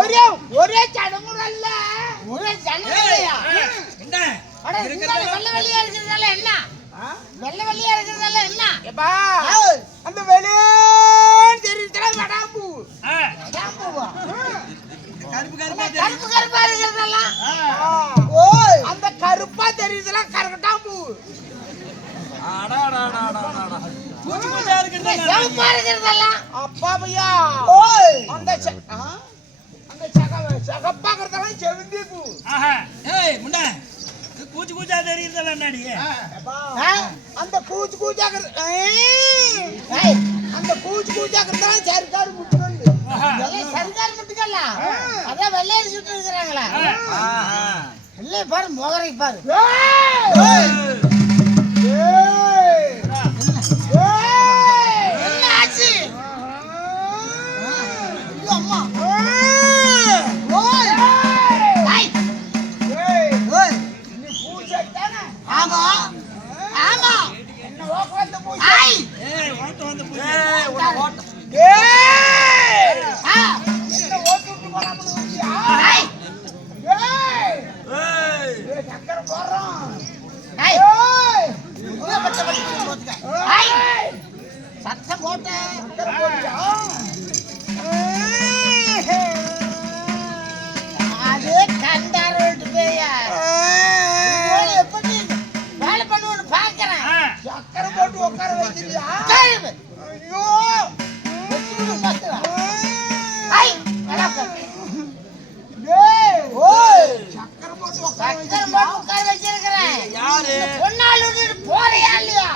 ஒரே ஒரே ஜனமும் அல்ல ஒரே ஜனமும் வெள்ளை வெள்ளையா இருக்கிறதால என்ன? வெள்ளை வெள்ளையா இருக்கிறதால என்ன? அந்த வெளியே தெரியுதுல வடாம்பூ. கருப்பு கருப்பா இருக்கிறதெல்லாம் அந்த கருப்பா தெரியுதுல கரகட்டாம்பூ. சிவப்பா இருக்கிறதெல்லாம் அப்பா பையா அந்த சகப்பாக்குறதெல்லாம் செவந்தி பூ. முண்டா கூச்சு கூச்சா தெரியுதுல என்னடி அந்த கூச்சு கூச்சாக்குறது அந்த கூச்சு கூச்சாக்குறதெல்லாம் சரிக்காடு முட்டுறது. சரிகார் முட்டுக்கல்ல அதான் வெள்ளையடி சுட்டு இருக்கிறாங்களா? இல்லை பாரு மோகரை பாரு. என்ன ஆச்சு? அம்மா ஆமா ஆமா என்ன ஓட்டு பூச்சி வந்து சத்தம் போட்ட அதே கண்டார எப்படி வேலை பண்ணுவோன்னு பாக்குறேன். சக்கரை போட்டு உட்கார வைக்கிறியா? ஐயோ சக்கரை போட்டு உட்கார வச்சிருக்கிறேன். யாரு பொன்னாள் விட்டுட்டு போறியா இல்லையா?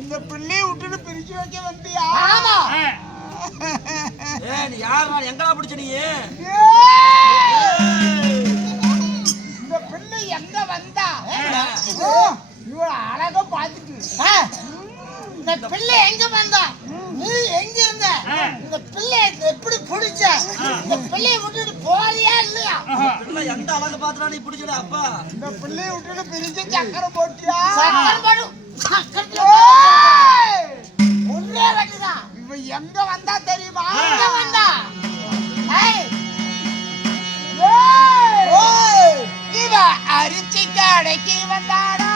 இந்த பிள்ளையை விட்டுட்டு பிரிச்சு வைக்க வந்தியா? ஆமா. நீ யார் எங்கடா பிடிச்ச நீ? இந்த பிள்ளை எங்க வந்தா இவள அழகா பாத்துட்டு இந்த பிள்ளை எங்க வந்தா? நீ எங்க இருந்த? இந்த பிள்ளை எப்படி பிடிச்ச? இந்த பிள்ளைய விட்டுட்டு போறியா இல்லையா? பிள்ளை எந்த அழகு பாத்துறா நீ பிடிச்சல? அப்பா இந்த பிள்ளையை விட்டுட்டு பிரிச்சு சக்கரை போட்டியா? சக்கரை போடு. சக்கரத்துல ஒரே வட்டிதான். இவ எங்க வந்தா தெரியுமா? எங்க வந்தா? இவ அரிசி கடைக்கு வந்தாடா.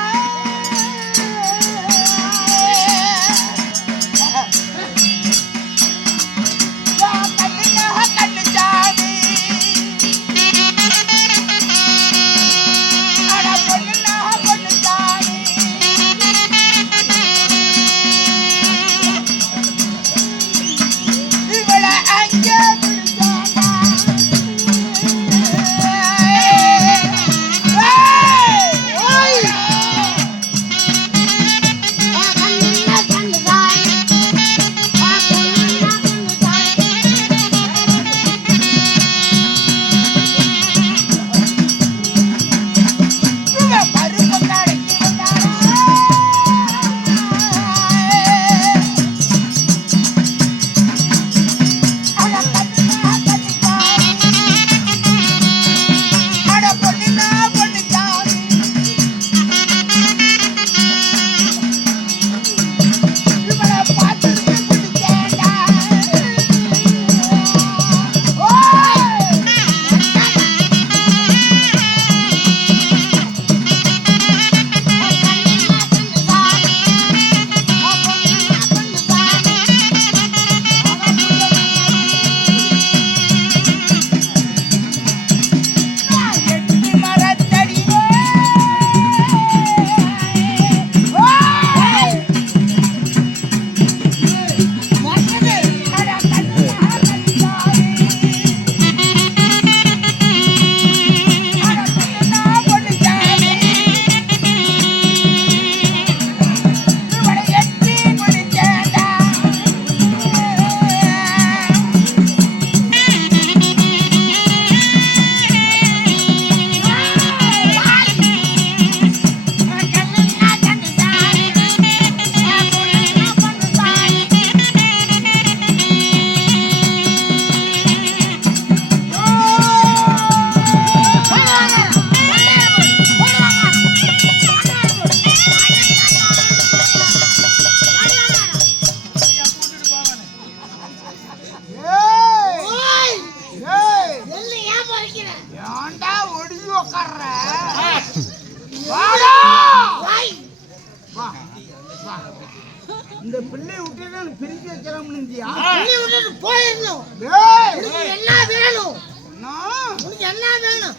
இந்த பிள்ளையை விட்டுட்டு எனக்கு பிரிச்சு வைக்கலாம்னு இருந்தியா? பிள்ளையை விட்டுட்டு போயிடணும். டேய், உனக்கு என்ன வேணும்? அண்ணா, உனக்கு என்ன வேணும்?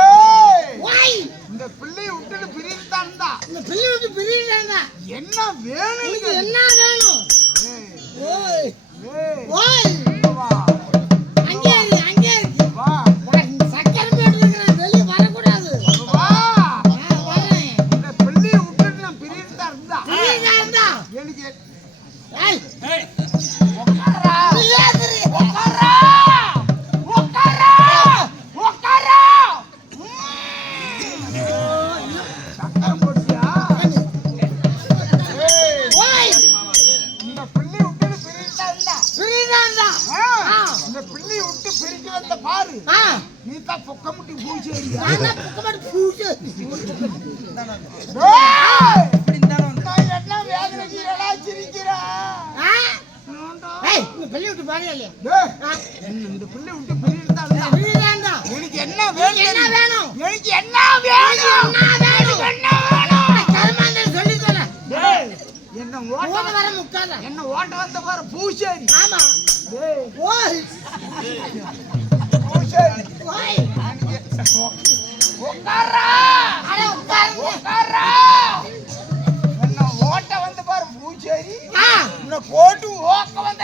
ஏய், ஓய், இந்த பிள்ளையை விட்டுட்டு பிரித்தான்டா. இந்த பிள்ளையை விட்டு பிரியிறாங்க. என்ன வேணும்? உனக்கு என்ன வேணும்? ஏய், ஓய், ஏய், ஓய், வா, அங்கே இரு, அங்கே இரு. வா, சக்கரை போட்டு இருக்கிறேன், வெளியே வரக்கூடாது. வா. வரேன். இந்த பிள்ளையை விட்டுட்டு நான் பிரித்தான்டா. பிரியிறாங்க. எனக்கு ஏய், ஏய், உட்காரா, பிரியாதிரு. உட்காரா, உட்காரா, உட்காரா. சக்கரம் போட்டியா? ஏய், ஓய், இந்த பிள்ளையை விட்டுட்டு பிரித்தான்டா. பிரியிறாங்க. இந்த பிள்ளையை விட்டு பிரிக்க வந்த பாரு, ஆ, நீ தான் பொக்க முட்டி பூச்சேரியா? நான் தான் புக்கமாட்டு பூசு. நான் என்ன வேதனைக்கு ஏடா சிரிக்கிறா? ஆ? ஏய், இந்த பிள்ளையை விட்டு பாருங்க இல்லையா? டேய், ஆ, இந்த பிள்ளை விட்டு பிரித்தான்டா. பிரியிறாங்க. எனக்கு என்ன உனக்கு என்ன வேணும்? வேணும்? எனக்கு என்ன வேணும்? என்ன வேணும்? என்ன வேணும்? கருமாந்தரம் சொல்லித் தரேன். டேய், என்ன ஓட்ட போன வர முக்காத. என்ன ஓட்ட வந்த பாரு பூச்சேரி. ஆமா. டேய், ஓய், பூச்சேரி. ஓய். உட்காரா, அட உட்காருங்க. உட்காரா. என்ன ஓட்ட வந்த பாரு பூச்சேரி. ஆ, உன்னை போட்டு ஓக்க வந்த